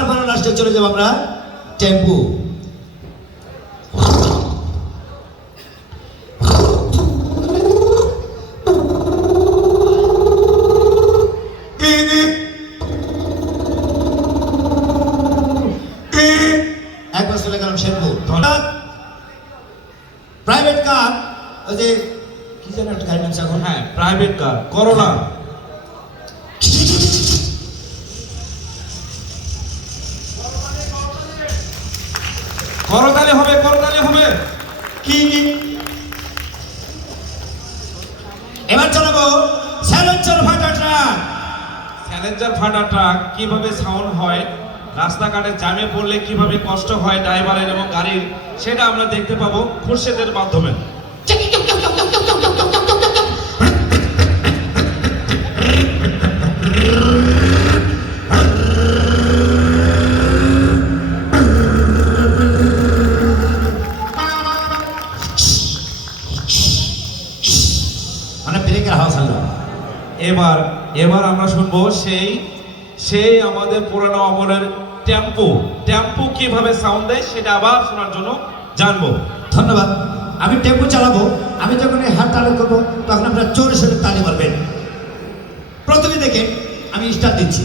তারপরে লাস্টে চলে যাবো আমরা টেম্পু। একবার চলে গেলাম শেরপু। প্রাইভেট কার, ওই যে কি যেন একটা গাড়ি নামছে এখন, হ্যাঁ প্রাইভেট কার, করোনা। করতালি হবে, করতালি হবে। কি এবার চালাবো চ্যালেঞ্জার ফাটা ট্রাক। চ্যালেঞ্জার ফাটা ট্রাক কিভাবে সাউন্ড হয়, রাস্তাঘাটে জ্যামে পড়লে কিভাবে কষ্ট হয় ড্রাইভারের এবং গাড়ির, সেটা আমরা দেখতে পাবো খুরশেদের মাধ্যমে। মানে ব্রেকের হাওয়া ছাড়লো। এবার এবার আমরা শুনবো সেই আমাদের পুরানো আমলের টেম্পো। টেম্পো কিভাবে সাউন্ড দেয় সেটা আবার শোনার জন্য জানবো। ধন্যবাদ। আমি টেম্পো চালাবো, আমি যখন এই হাত তালি করবো তখন আপনারা জোরে সোরে তালি মারবেন। প্রথমে দেখে আমি স্টার্ট দিচ্ছি।